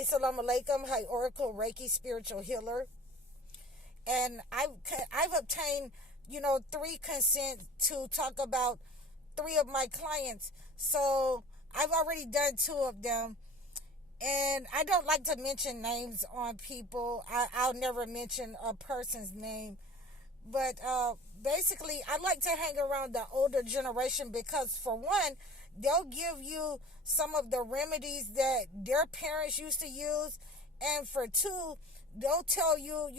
Assalamu alaikum. Hi, Oracle Reiki Spiritual Healer. And I've obtained, three consents to talk about three of my clients. So I've already done two of them. And I don't like to mention names on people. I'll never mention a person's name. But basically, I like to hang around the older generation because, for one, they'll give you some of the remedies that their parents used to use. And for two, they'll tell you,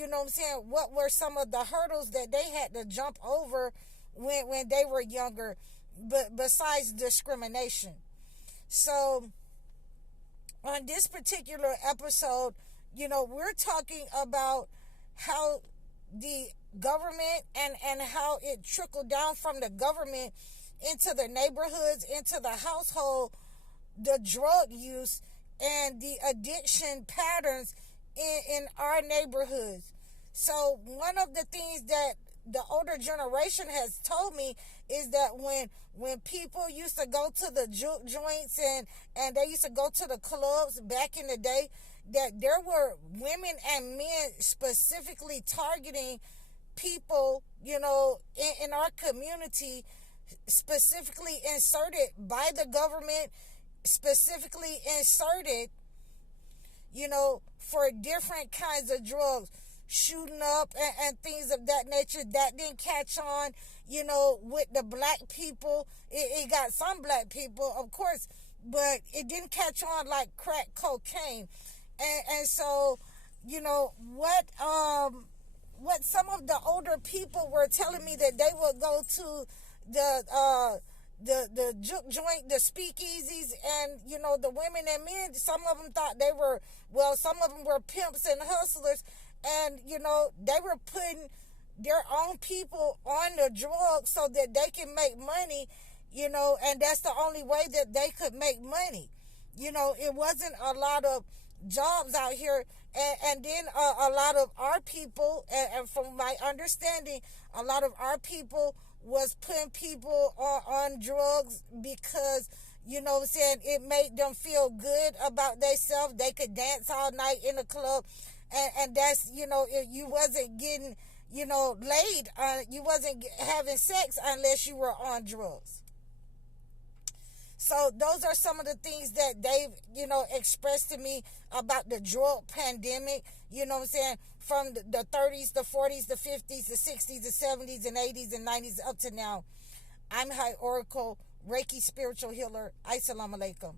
what were some of the hurdles that they had to jump over when they were younger, but besides discrimination. So on this particular episode, we're talking about how the government and how it trickled down from the government into the neighborhoods, into the household, the drug use and the addiction patterns in our neighborhoods. So one of the things that the older generation has told me is that when people used to go to the juke joints and they used to go to the clubs back in the day, that there were women and men specifically targeting people, in our community, specifically inserted by the government, specifically inserted, for different kinds of drugs, shooting up and things of that nature. That didn't catch on, with the black people. It got some black people, of course, but it didn't catch on like crack cocaine. And so, what some of the older people were telling me, that they would go to the juke joint, the speakeasies, and the women and men, some of them thought they were, some of them were pimps and hustlers, and they were putting their own people on the drugs so that they can make money, and that's the only way that they could make money. It wasn't a lot of jobs out here, and then a lot of our people, and from my understanding, a lot of our people was putting people on drugs because, it made them feel good about themselves. They could dance all night in the club, and that's, if you wasn't getting, laid, you wasn't having sex unless you were on drugs. So those are some of the things that they've, expressed to me about the drug pandemic, from the 30s, the 40s, the 50s, the 60s, the 70s, and 80s, and 90s up to now. I'm High Oracle, Reiki Spiritual Healer. Assalamu alaikum.